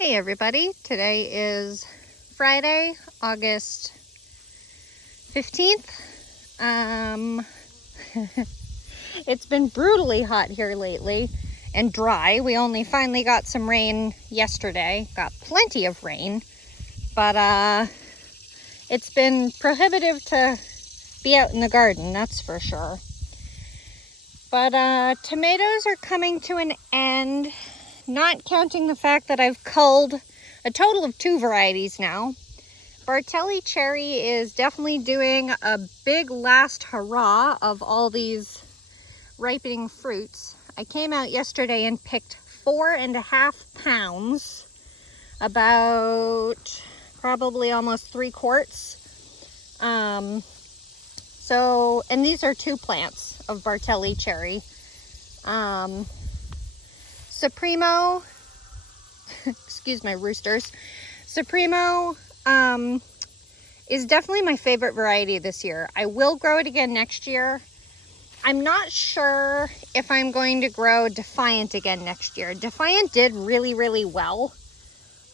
Hey everybody, today is Friday, August 15th. It's been brutally hot here lately and dry. We only finally got some rain yesterday, got plenty of rain, but it's been prohibitive to be out in the garden, that's for sure. But tomatoes are coming to an end. Not counting the fact that I've culled a total of 2 varieties now. Bartelli Cherry is definitely doing a big last hurrah of all these ripening fruits. I came out yesterday and picked 4.5 pounds, about probably almost 3 quarts. And these are 2 plants of Bartelli Cherry. Supremo, excuse my roosters, Supremo is definitely my favorite variety this year. I will grow it again next year. I'm not sure if I'm going to grow Defiant again next year. Defiant did really, really well.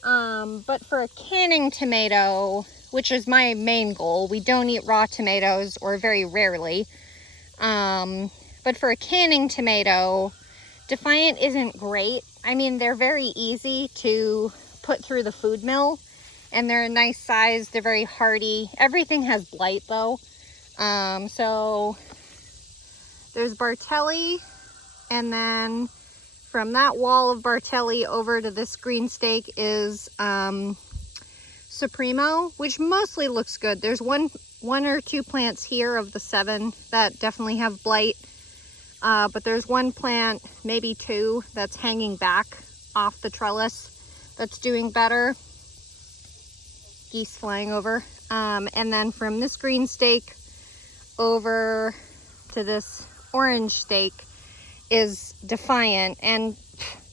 But for a canning tomato, which is my main goal, we don't eat raw tomatoes or very rarely. But for a canning tomato, Defiant isn't great. I mean, they're very easy to put through the food mill and they're a nice size. They're very hardy. Everything has blight though. So there's Bartelli, and then from that wall of Bartelli over to this green stake is Supremo, which mostly looks good. There's one or 2 plants here of the 7 that definitely have blight. But there's 1 plant, maybe 2, that's hanging back off the trellis that's doing better. Geese flying over. And then from this green stake over to this orange stake is Defiant. And,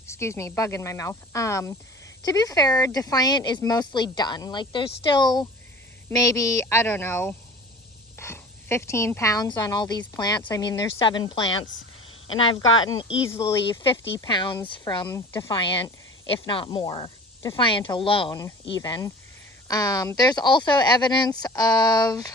excuse me, bug in my mouth. To be fair, Defiant is mostly done. Like, there's still maybe, I don't know, 15 pounds on all these plants. I mean, there's 7 plants, and I've gotten easily 50 pounds from Defiant, if not more. Defiant alone, even. There's also evidence of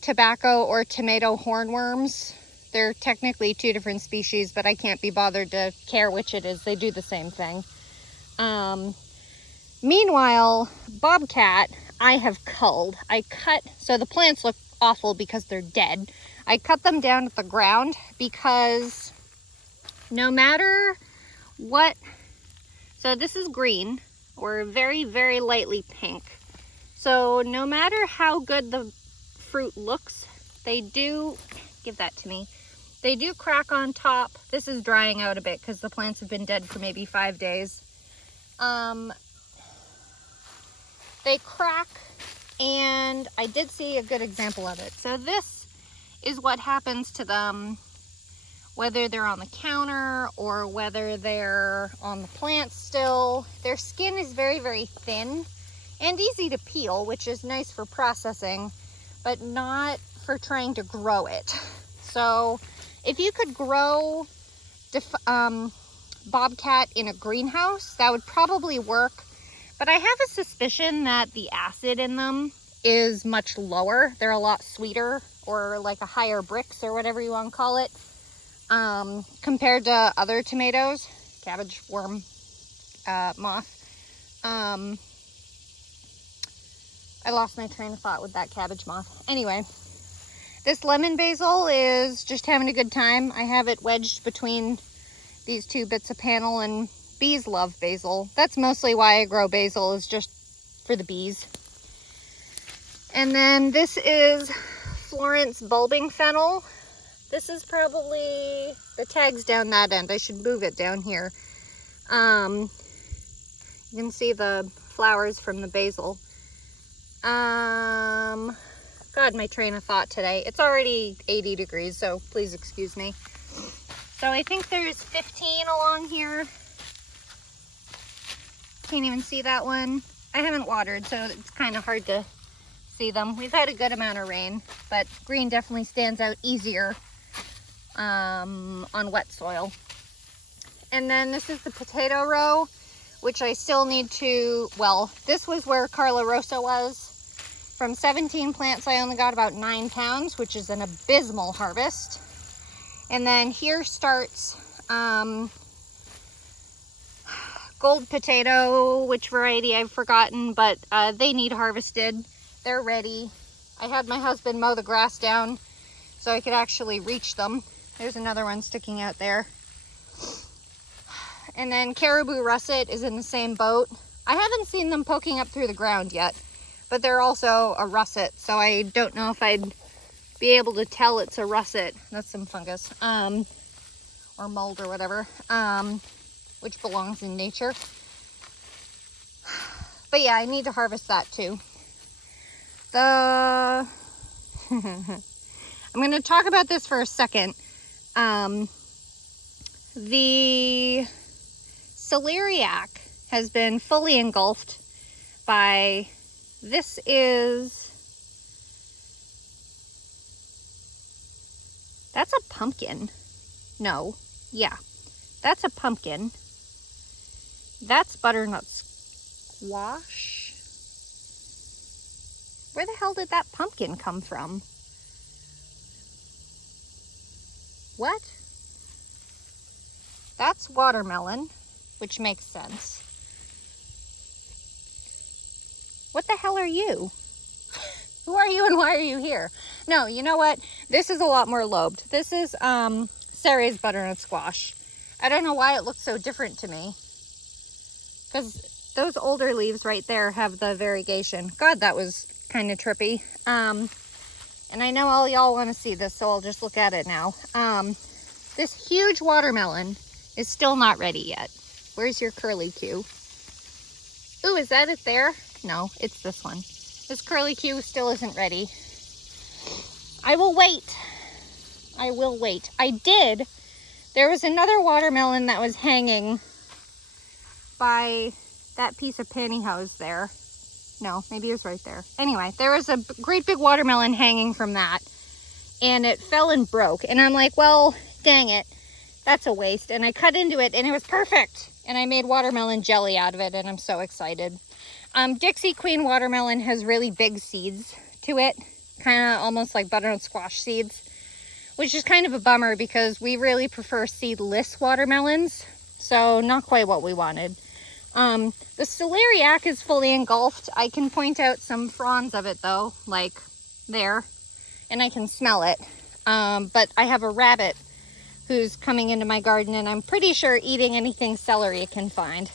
tobacco or tomato hornworms. They're technically 2 different species, but I can't be bothered to care which it is. They do the same thing. Meanwhile, bobcat, I have culled. I cut, so the plants look awful because they're dead. I cut them down at the ground because no matter what, so this is green or very, very lightly pink. So no matter how good the fruit looks, they do, give that to me, they do crack on top. This is drying out a bit because the plants have been dead for maybe 5 days. They crack, and I did see a good example of it. So this is what happens to them, whether they're on the counter or whether they're on the plant still. Their skin is very, very thin and easy to peel, which is nice for processing, but not for trying to grow it. So if you could grow bobcat in a greenhouse, that would probably work. But I have a suspicion that the acid in them is much lower. They're a lot sweeter, or like a higher Brix or whatever you want to call it, compared to other tomatoes. Cabbage worm moth. I lost my train of thought with that cabbage moth. Anyway, this lemon basil is just having a good time. I have it wedged between these 2 bits of panel, and bees love basil. That's mostly why I grow basil, is just for the bees. And then this is Florence bulbing fennel. This is probably, the tag's down that end. I should move it down here. You can see the flowers from the basil. God, my train of thought today. It's already 80 degrees, so please excuse me. So I think there's 15 along here. Can't even see that one. I haven't watered, so it's kind of hard to see them. We've had a good amount of rain, but green definitely stands out easier on wet soil. And then this is the potato row. which I still need to, well, this was where Carla Rosa was. From 17 plants, I only got about 9 pounds, which is an abysmal harvest. And then here starts gold potato, which variety I've forgotten, but they need harvested. They're ready. I had my husband mow the grass down so I could actually reach them. There's another one sticking out there. And then caribou russet is in the same boat. I haven't seen them poking up through the ground yet, but they're also a russet, so I don't know if I'd be able to tell it's a russet. That's some fungus, or mold or whatever, which belongs in nature. But yeah, I need to harvest that too. I'm going to talk about this for a second. The celeriac has been fully engulfed by, this is, that's a pumpkin. No, yeah, that's a pumpkin. That's butternut squash. Where the hell did that pumpkin come from? What? That's watermelon, which makes sense. What the hell are you? Who are you and why are you here? No, you know what? This is a lot more lobed. This is Sarah's butternut squash. I don't know why it looks so different to me. Because those older leaves right there have the variegation. God, that was kind of trippy. And I know all y'all want to see this, so I'll just look at it now. This huge watermelon is still not ready yet. Where's your curly Q? Ooh, is that it there? No, it's this one. This curly Q still isn't ready. I will wait. I will wait. There was another watermelon that was hanging by that piece of pantyhose there. No, maybe it was right there. Anyway, there was a great big watermelon hanging from that, and it fell and broke. And I'm like, well, dang it, that's a waste. And I cut into it, and it was perfect. And I made watermelon jelly out of it, and I'm so excited. Dixie Queen watermelon has really big seeds to it, kind of almost like butternut squash seeds, which is kind of a bummer because we really prefer seedless watermelons. So not quite what we wanted. The celeriac is fully engulfed. I can point out some fronds of it though, like there, and I can smell it. But I have a rabbit who's coming into my garden, and I'm pretty sure eating anything celery it can find.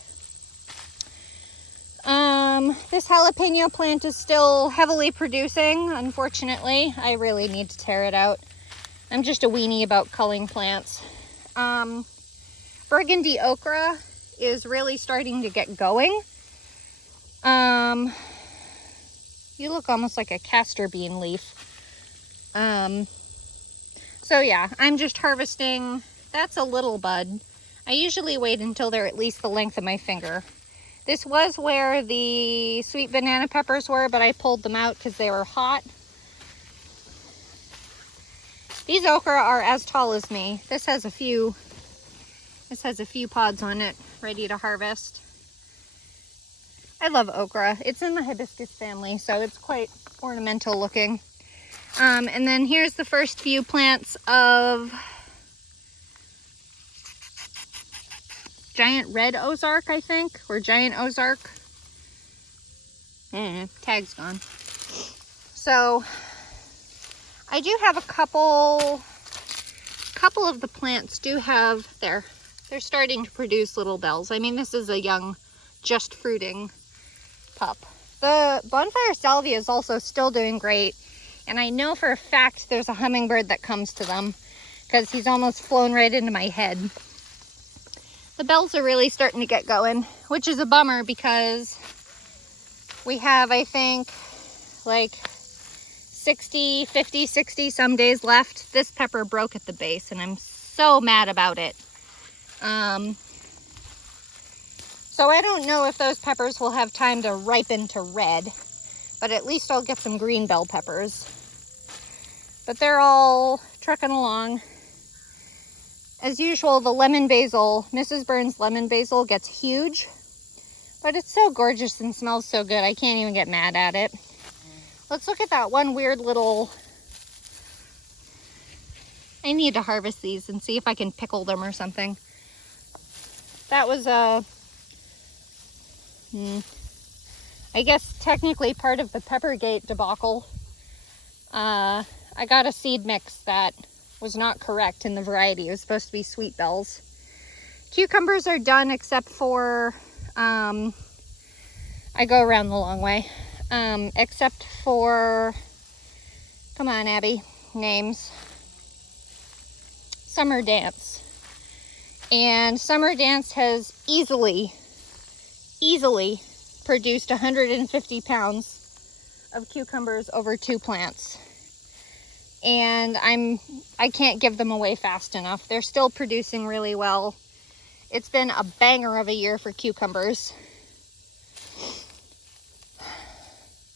This jalapeno plant is still heavily producing, unfortunately. I really need to tear it out. I'm just a weenie about culling plants. Burgundy okra is really starting to get going. You look almost like a castor bean leaf. So yeah, I'm just harvesting. That's a little bud. I usually wait until they're at least the length of my finger. This was where the sweet banana peppers were, but I pulled them out because they were hot. These okra are as tall as me. This has a few pods on it, ready to harvest. I love okra. It's in the hibiscus family, so it's quite ornamental looking. And then here's the first few plants of giant red ozark, I think, or giant ozark. Tag's gone. So I do have a couple of the plants do have, they're starting to produce little bells. I mean, this is a young, just fruiting pup. The bonfire salvia is also still doing great. And I know for a fact there's a hummingbird that comes to them because he's almost flown right into my head. The bells are really starting to get going, which is a bummer because we have, I think, like 50, 60 some days left. This pepper broke at the base and I'm so mad about it. So I don't know if those peppers will have time to ripen to red, but at least I'll get some green bell peppers. But they're all trucking along. As usual, the lemon basil, Mrs. Burns' lemon basil gets huge. But it's so gorgeous and smells so good. I can't even get mad at it. Let's look at that one weird little... I need to harvest these and see if I can pickle them or something. That was a... I guess technically part of the Peppergate debacle. I got a seed mix that was not correct in the variety. It was supposed to be Sweet Bells. Cucumbers are done except for... I go around the long way. Except for... Come on, Abby. Names. Summer Dance. And Summer Dance has easily produced 150 pounds of cucumbers over 2 plants. And I can't give them away fast enough. They're still producing really well. It's been a banger of a year for cucumbers.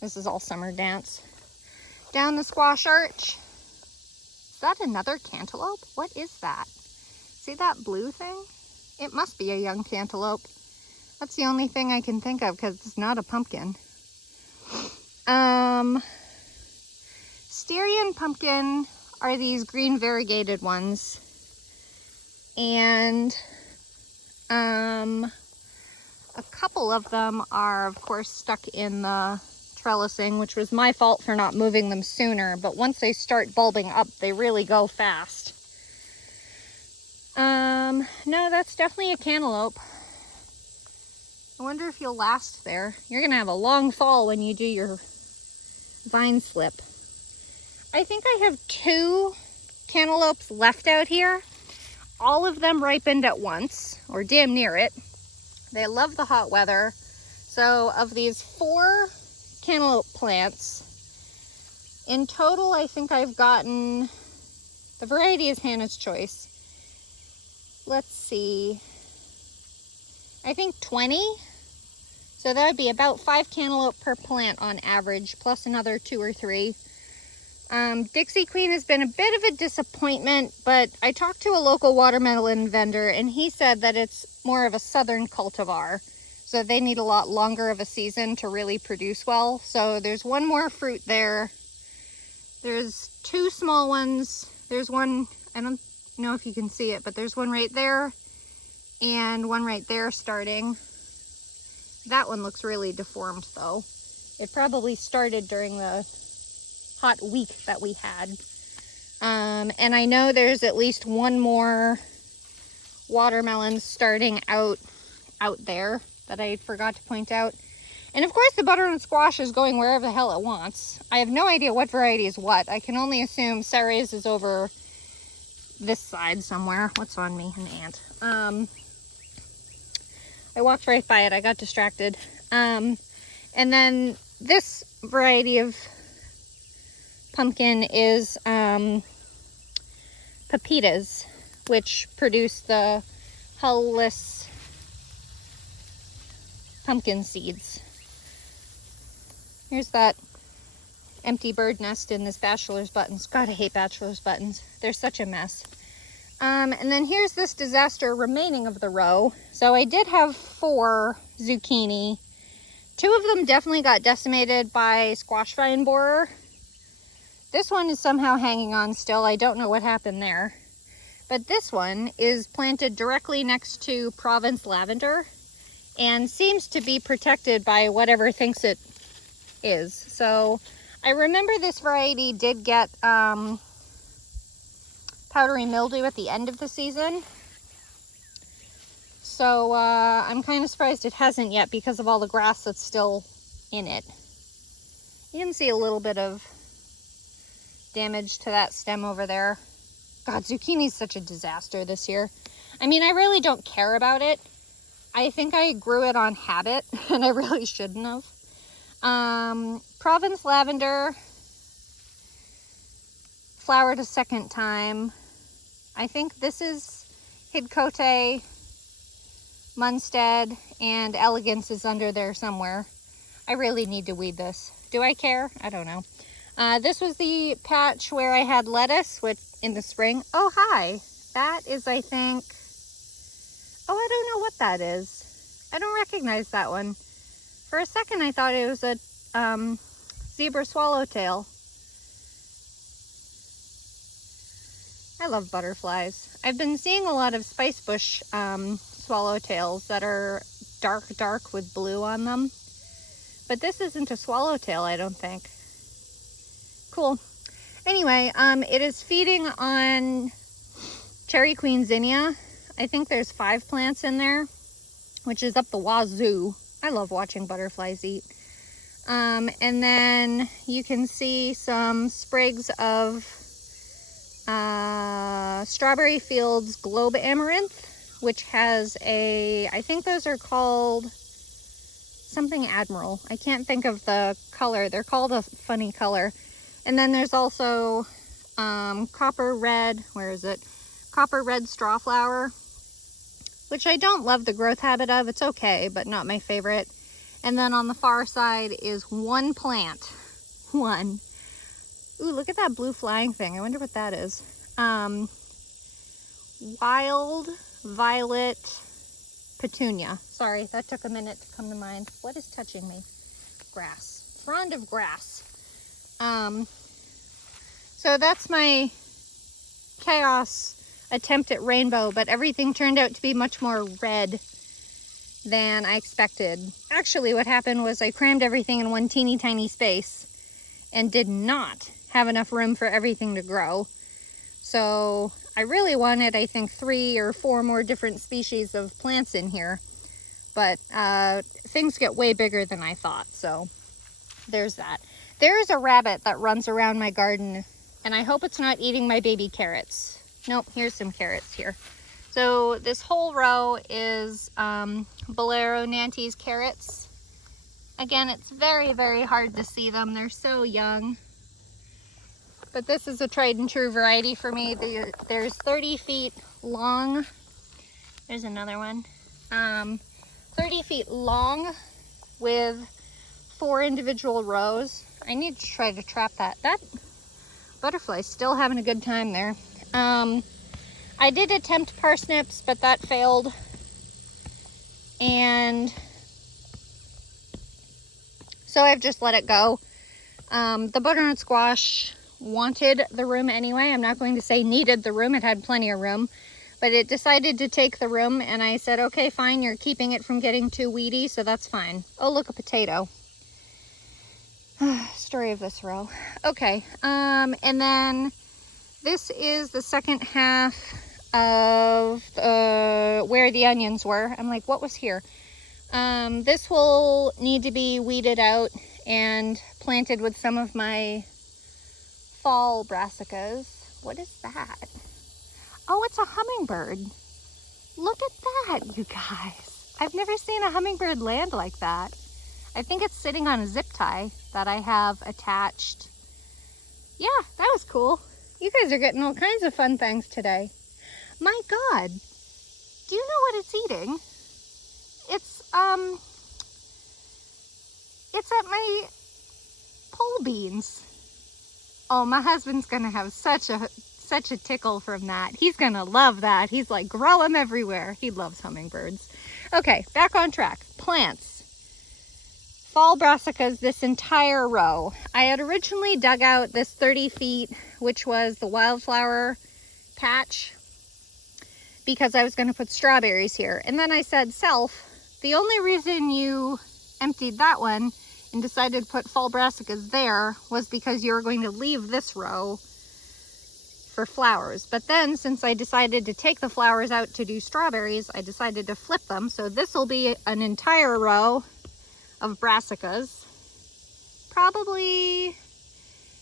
This is all Summer Dance. Down the squash arch. Is that another cantaloupe? What is that? See that blue thing? It must be a young cantaloupe. That's the only thing I can think of because it's not a pumpkin. Styrian pumpkin are these green variegated ones. And a couple of them are, of course, stuck in the trellising, which was my fault for not moving them sooner, but once they start bulbing up, they really go fast. No, that's definitely a cantaloupe. I wonder if you'll last there. You're gonna have a long fall when you do your vine slip. I think I have 2 cantaloupes left out here. All of them ripened at once, or damn near it. They love the hot weather. So of these 4 cantaloupe plants, in total I think I've gotten, the variety is Hannah's Choice. Let's see, I think 20. So that would be about 5 cantaloupe per plant on average, plus another 2 or 3. Dixie Queen has been a bit of a disappointment, but I talked to a local watermelon vendor and he said that it's more of a southern cultivar. So they need a lot longer of a season to really produce well. So there's one more fruit there. There's 2 small ones. There's one, I don't know if you can see it, but there's one right there and one right there starting. That one looks really deformed though. It probably started during the hot week that we had. And I know there's at least one more watermelon starting out there that I forgot to point out. And of course the butternut squash is going wherever the hell it wants. I have no idea what variety is what. I can only assume Ceres is over this side somewhere. What's on me? An ant. I walked right by it. I got distracted. And then this variety of pumpkin is pepitas, which produce the hull-less pumpkin seeds. Here's that empty bird nest in this bachelor's buttons. God, I hate bachelor's buttons. They're such a mess. And then here's this disaster remaining of the row. So I did have 4 zucchini. 2 of them definitely got decimated by squash vine borer. This one is somehow hanging on still. I don't know what happened there. But this one is planted directly next to Provence lavender and seems to be protected by whatever thinks it is. So I remember this variety did get powdery mildew at the end of the season. So I'm kind of surprised it hasn't yet because of all the grass that's still in it. You can see a little bit of damage to that stem over there. God, zucchini's such a disaster this year. I mean, I really don't care about it. I think I grew it on habit and I really shouldn't have. Provence lavender flowered a second time. I think this is Hidcote, Munstead, and Elegance is under there somewhere. I really need to weed this. Do I care? I don't know. This was the patch where I had lettuce in the spring. Oh, hi. That is, I think, oh, I don't know what that is. I don't recognize that one. For a second, I thought it was a zebra swallowtail. I love butterflies. I've been seeing a lot of spicebush swallowtails that are dark with blue on them. But this isn't a swallowtail, I don't think. Cool. Anyway, it is feeding on Cherry Queen zinnia. I think there's 5 plants in there, which is up the wazoo. I love watching butterflies eat. And then you can see some sprigs of Strawberry Fields Globe Amaranth, which has I think those are called something Admiral. I can't think of the color. They're called a funny color. And then there's also Copper Red, where is it? Copper Red Strawflower, which I don't love the growth habit of. It's okay, but not my favorite. And then on the far side is one plant. One. Ooh, look at that blue flying thing. I wonder what that is. Wild Violet Petunia. Sorry, that took a minute to come to mind. What is touching me? Grass. Frond of grass. So that's my chaos attempt at rainbow, but everything turned out to be much more red than I expected. Actually, what happened was I crammed everything in one teeny tiny space and did not have enough room for everything to grow. So I really wanted, I think, 3 or 4 more different species of plants in here, but things get way bigger than I thought, so there's that. There's a rabbit that runs around my garden, and I hope it's not eating my baby carrots. Nope, here's some carrots here. So this whole row is Bolero Nantes carrots. Again, it's very, very hard to see them. They're so young. But this is a tried and true variety for me. There's 30 feet long. There's another one. 30 feet long with 4 individual rows. I need to try to trap that. That butterfly's still having a good time there. I did attempt parsnips, but that failed. And so I've just let it go. The butternut squash wanted the room anyway. I'm not going to say needed the room. It had plenty of room, but it decided to take the room, and I said, okay, fine, you're keeping it from getting too weedy, so that's fine. Oh, look, a potato. Story of this row. Okay, and then this is the second half of where the onions were. I'm like, what was here? This will need to be weeded out and planted with some of my fall brassicas. What is that? Oh, it's a hummingbird. Look at that, you guys. I've never seen a hummingbird land like that. I think it's sitting on a zip tie that I have attached. Yeah, that was cool. You guys are getting all kinds of fun things today. My God, do you know what it's eating? It's at my pole beans. Oh, my husband's gonna have such a tickle from that. He's gonna love that. He's like, grow them everywhere. He loves hummingbirds. Okay, back on track. Plants. Fall brassicas, this entire row. I had originally dug out this 30 feet, which was the wildflower patch, because I was going to put strawberries here. And then I said, self, the only reason you emptied that one and decided to put fall brassicas there was because you were going to leave this row for flowers. But then, since I decided to take the flowers out to do strawberries, I decided to flip them. So this will be an entire row of brassicas, probably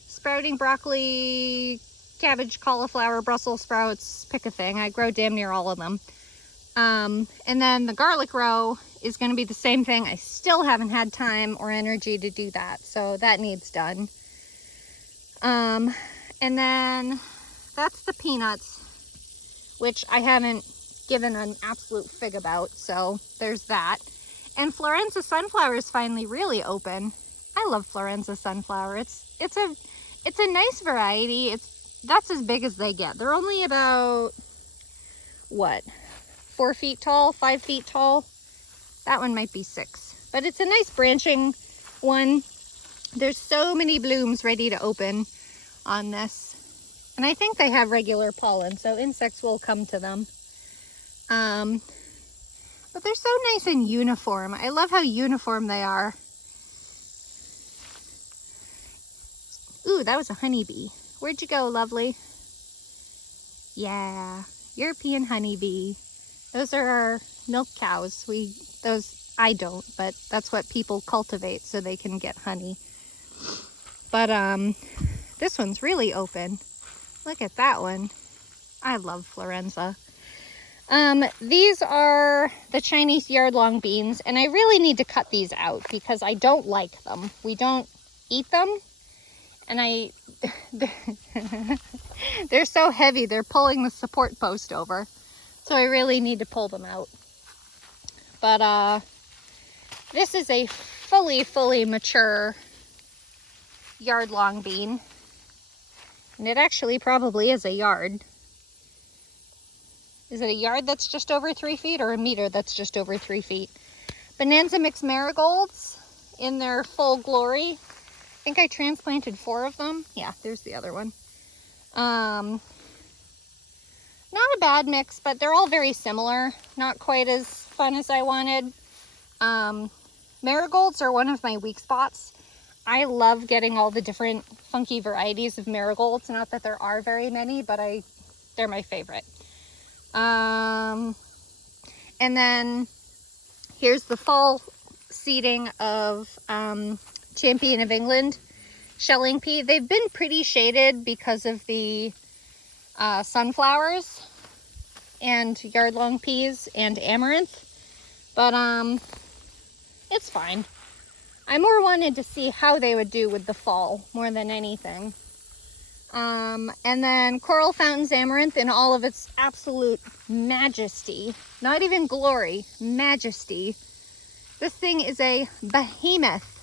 sprouting broccoli, cabbage, cauliflower, Brussels sprouts, pick a thing. I grow damn near all of them. And then the garlic row is going to be the same thing. I still haven't had time or energy to do that, so that needs done. And then that's the peanuts, which I haven't given an absolute fig about, so there's that. And Florenza sunflower is finally really open. I love Florenza sunflower. It's a nice variety. That's as big as they get. They're only about, what, 4 feet tall, 5 feet tall. That one might be 6, but it's a nice branching one. There's so many blooms ready to open on this. And I think they have regular pollen, so insects will come to them. But they're so nice and uniform. I love how uniform they are. Ooh, that was a honeybee. Where'd you go, lovely? Yeah, European honeybee. Those are our milk cows. I don't, but that's what people cultivate so they can get honey. But this one's really open. Look at that one. I love Florenza. These are the Chinese yard-long beans, and I really need to cut these out because I don't like them. We don't eat them, and they're so heavy, they're pulling the support post over. So I really need to pull them out. But this is a fully mature yard-long bean. And it actually probably is a yard. Is it a yard that's just over 3 feet or a meter that's just over 3 feet? Bonanza mixed marigolds in their full glory. I think I transplanted 4 of them. Yeah, there's the other one. Not a bad mix, but they're all very similar. Not quite as fun as I wanted. Marigolds are one of my weak spots. I love getting all the different funky varieties of marigolds. Not that there are very many, but they're my favorite. And then here's the fall seeding of Champion of England shelling pea. They've been pretty shaded because of the sunflowers and yard-long peas and amaranth, but it's fine. I more wanted to see how they would do with the fall more than anything. And then Coral Fountains amaranth in all of its absolute majesty. Not even glory, majesty. This thing is a behemoth.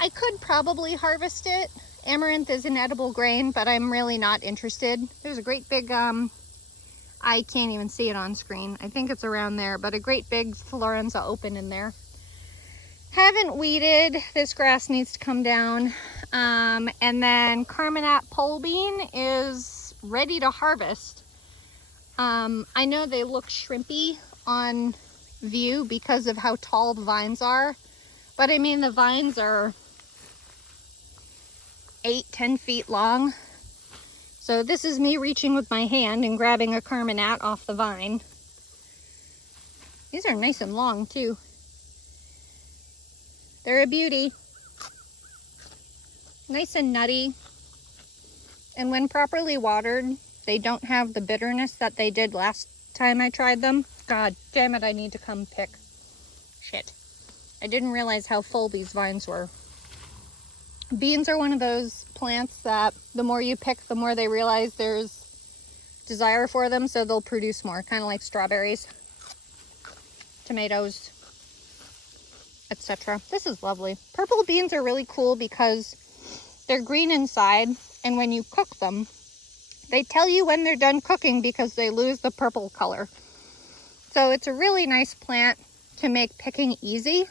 I could probably harvest it. Amaranth is an edible grain, but I'm really not interested. There's a great big, I can't even see it on screen. I think it's around there, but a great big Florenza open in there. Haven't weeded. This grass needs to come down. And then Carmenat pole bean is ready to harvest. I know they look shrimpy on view because of how tall the vines are, but I mean the vines are 8-10 feet long. So this is me reaching with my hand and grabbing a Carmenat off the vine. These are nice and long too. They're a beauty. Nice and nutty. And when properly watered, they don't have the bitterness that they did last time I tried them. God damn it, I need to come pick. Shit. I didn't realize how full these vines were. Beans are one of those plants that the more you pick, the more they realize there's desire for them, so they'll produce more, kind of like strawberries, tomatoes, etc. This is lovely. Purple beans are really cool because they're green inside, and when you cook them, they tell you when they're done cooking because they lose the purple color. So it's a really nice plant to make picking easy,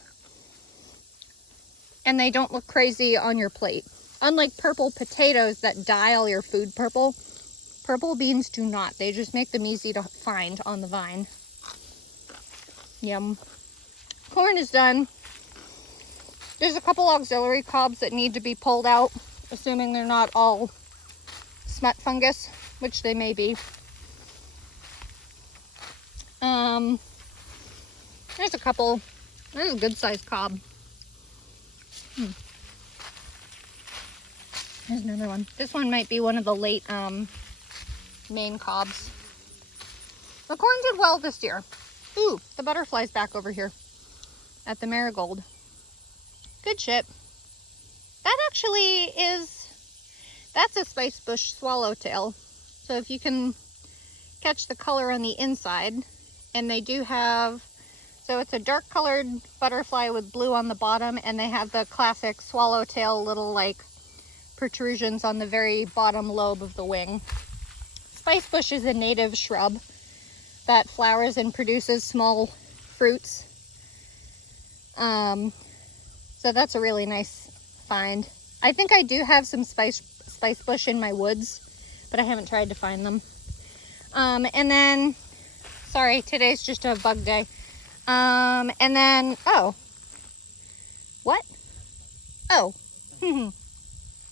and they don't look crazy on your plate. Unlike purple potatoes that dye all your food purple, purple beans do not. They just make them easy to find on the vine. Yum. Corn is done. There's a couple auxiliary cobs that need to be pulled out, assuming they're not all smut fungus, which they may be. There's a couple. There's a good sized cob. There's another one. This one might be one of the late main cobs. The corn did well this year. Ooh, the butterfly's back over here at the marigold. Good shit. That actually is, that's a spice bush swallowtail. So if you can catch the color on the inside, and they do have, so it's a dark colored butterfly with blue on the bottom, and they have the classic swallowtail little like protrusions on the very bottom lobe of the wing. Spice bush is a native shrub that flowers and produces small fruits. So that's a really nice find. I think I do have some spice bush in my woods, but I haven't tried to find them. And then, sorry, today's just a bug day. And then, oh, what? Oh,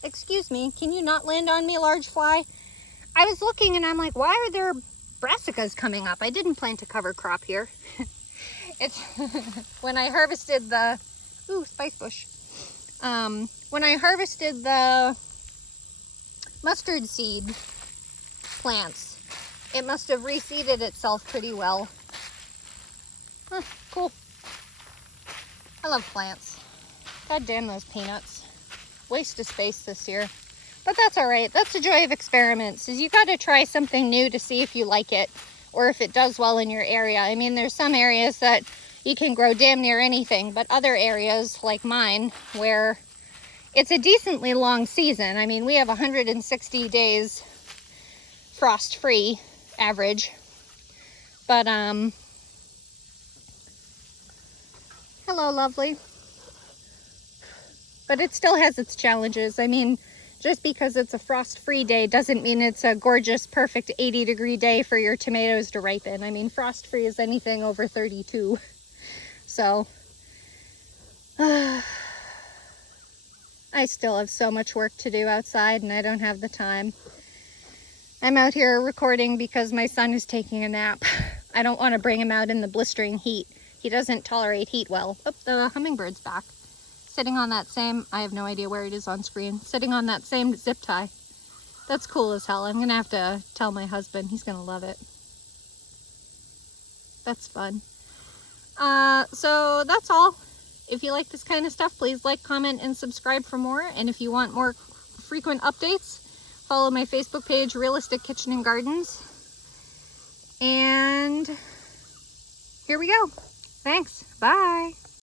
excuse me, can you not land on me, large fly? I was looking and I'm like, why are there brassicas coming up? I didn't plant a cover crop here. It's when I harvested the, ooh, spice bush. When I harvested the mustard seed plants, it must have reseeded itself pretty well. Huh, cool. I love plants. God damn those peanuts. Waste of space this year. But that's all right. That's the joy of experiments, is you got to try something new to see if you like it or if it does well in your area. I mean, there's some areas that you can grow damn near anything, but other areas like mine where it's a decently long season. I mean, we have 160 days frost-free average. But, hello, lovely. But it still has its challenges. I mean, just because it's a frost-free day doesn't mean it's a gorgeous, perfect 80-degree day for your tomatoes to ripen. I mean, frost-free is anything over 32. So, I still have so much work to do outside and I don't have the time. I'm out here recording because my son is taking a nap. I don't want to bring him out in the blistering heat. He doesn't tolerate heat well. Oh, the hummingbird's back. Sitting on that same, I have no idea where it is on screen, sitting on that same zip tie. That's cool as hell. I'm gonna have to tell my husband. He's gonna love it. That's fun. So that's all. If you like this kind of stuff, please like, comment, and subscribe for more. And if you want more frequent updates, follow my Facebook page, Realistic Kitchen and Gardens. And here we go. Thanks. Bye.